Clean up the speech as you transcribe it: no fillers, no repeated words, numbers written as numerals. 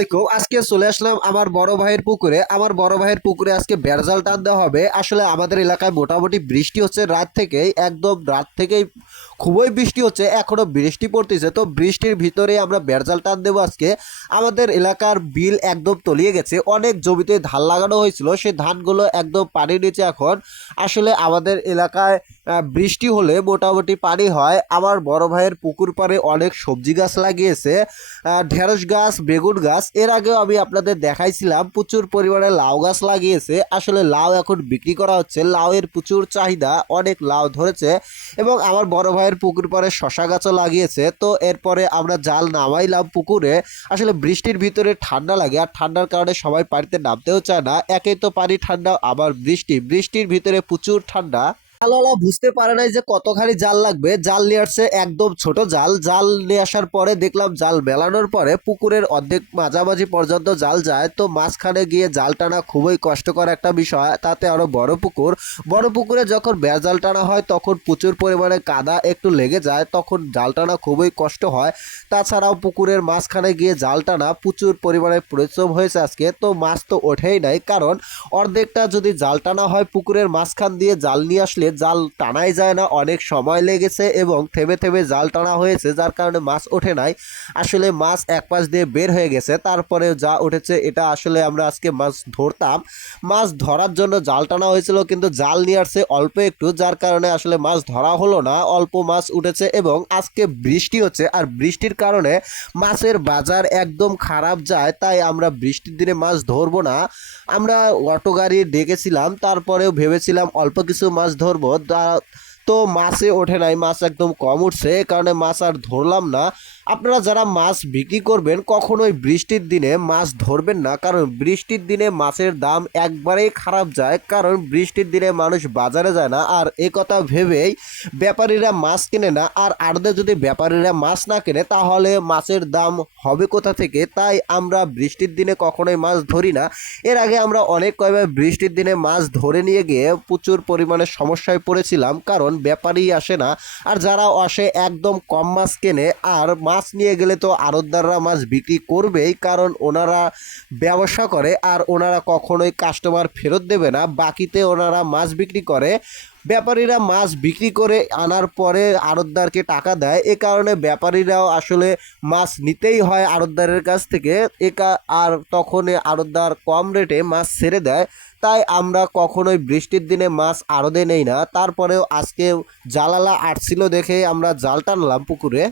আলাইকুম। আজকে চলে আসলাম আমার বড় ভাইয়ের পুকুরে। আমার বড় ভাইয়ের পুকুরে আজকে বেড়জাল টান দেওয়া হবে। আসলে আমাদের এলাকায় মোটামুটি বৃষ্টি হচ্ছে রাত থেকেই, একদম রাত থেকেই খুবই বৃষ্টি হচ্ছে, এখনো বৃষ্টি পড়তেছে। তো বৃষ্টির ভিতরে আমরা বেড়জাল টান দেবো আজকে। আমাদের এলাকার বিল একদম তলিয়ে গেছে, অনেক জমিতে ধান লাগানো হয়েছিল, সেই ধানগুলো একদম পানির নিচে এখন। আসলে আমাদের এলাকায় বৃষ্টি হলে মোটামুটি পানি হয়। আমার বড় ভাইয়ের পুকুর পাড়ে অনেক সবজি গাছ লাগিয়েছে, ঢেঁড়স গাছ, বেগুন গাছ। এর আগেও আমি আপনাদের দেখাইছিলাম প্রচুর পরিমাণে লাউ গাছ লাগিয়েছে। আসলে লাউ এখন বিক্রি করা হচ্ছে, লাউয়ের প্রচুর চাহিদা, অনেক লাউ ধরেছে। এবং আমার বড় ভাইয়ের পুকুর পাড়ে শশা গাছও লাগিয়েছে। তো এরপরে আমরা জাল নামাইলাম পুকুরে। আসলে বৃষ্টির ভিতরে ঠান্ডা লাগে, আর ঠান্ডার কারণে সবাই পানিতে নামতেও চায় না। একেই তো পানি ঠান্ডা, আবার বৃষ্টির ভিতরে প্রচুর ঠান্ডা। জালওয়ালা বুঝতে পারে নাই যে কতখানি জাল লাগবে। জাল নিয়ে আসছে একদম ছোট জাল। জাল নিয়ে আসার পরে দেখলাম জাল মেলানোর পরে পুকুরের অর্ধেক মাঝামাঝি পর্যন্ত জাল যায়। তো মাঝখানে গিয়ে জাল টানা খুবই কষ্টকর একটা বিষয়, তাতে আরো বড় পুকুর। বড় পুকুরে যখন জাল টানা হয় তখন প্রচুর পরিমাণে কাদা একটু লেগে যায়, তখন জাল টানা খুবই কষ্ট হয়। তাছাড়াও পুকুরের মাঝখানে গিয়ে জাল টানা প্রচুর পরিমাণে পরিশ্রম হয়েছে আজকে। তো মাছ তো ওঠেই নাই, কারণ অর্ধেকটা যদি জাল টানা হয় পুকুরের মাঝখান দিয়ে, জাল নিয়ে আসলে জাল টানাই যায় না, অনেক সময় লেগেছে এবং থেমে থেমে জাল টানা হয়েছে, যার কারণে মাছ ওঠে নাই। আসলে মাছ এক পাশ দিয়ে বের হয়ে গেছে, তারপরে যা উঠেছে এটা আসলে আমরা আজকে মাছ ধরতাম। মাছ ধরার জন্য জাল টানা হয়েছিল, কিন্তু জাল নিয়ে আসছে অল্প একটু, যার কারণে আসলে মাছ ধরা হলো না, অল্প মাছ উঠেছে। এবং আজকে বৃষ্টি হচ্ছে, আর বৃষ্টির কারণে মাছের বাজার একদম খারাপ যায়, তাই আমরা বৃষ্টির দিনে মাছ ধরবো না। আমরা অটো গাড়ি ডেকেছিলাম, তারপরেও ভেবেছিলাম অল্প কিছু মাছ ধরবো। তো মাছে ওঠে নাই, মাছ একদম কম উঠছে, এ কারণে মাছ আর ধরলাম না। আপনারা যারা মাছ বিক্রি করবেন কখনোই বৃষ্টির দিনে মাছ ধরবেন না, কারণ বৃষ্টির দিনে মাছের দাম একবারেই খারাপ যায়, কারণ বৃষ্টির দিনে মানুষ বাজারে যায় না। আর এ কথা ভেবেই ব্যাপারীরা মাছ কেনে না। আর আড়তে যদি ব্যাপারীরা মাছ না কেনে তাহলে মাছের দাম হবে কোথা থেকে? তাই আমরা বৃষ্টির দিনে কখনোই মাছ ধরি না। এর আগে আমরা অনেক কয়বার বৃষ্টির দিনে মাছ ধরে নিয়ে গিয়ে প্রচুর পরিমাণে সমস্যায় পড়েছিলাম, কারণ ব্যাপারী আসে না। আর যারা আসে একদম কম মাছ কেনে, আর মাছ নিয়ে গেলে তো আড়তদাররা মাছ বিক্রি করবেই, কারণ ওনারা ব্যবসা করে আর ওনারা কখনোই কাস্টমার ফেরত দেবে না, বাকিতে ওনারা মাছ বিক্রি করে। ব্যাপারীরা মাছ বিক্রি করে আনার পরে আড়তদারকে টাকা দেয়, এ কারণে ব্যাপারীরাও আসলে মাছ নিতেই হয় আড়তদারের কাছ থেকে। আর তখন আড়তদার কম রেটে মাছ ছেড়ে দেয়। তাই আমরা কখনোই বৃষ্টির দিনে মাছ আড়তে নেই না। তারপরেও আজকে জালালা আটছিল দেখে আমরা জাল টানলাম পুকুরে।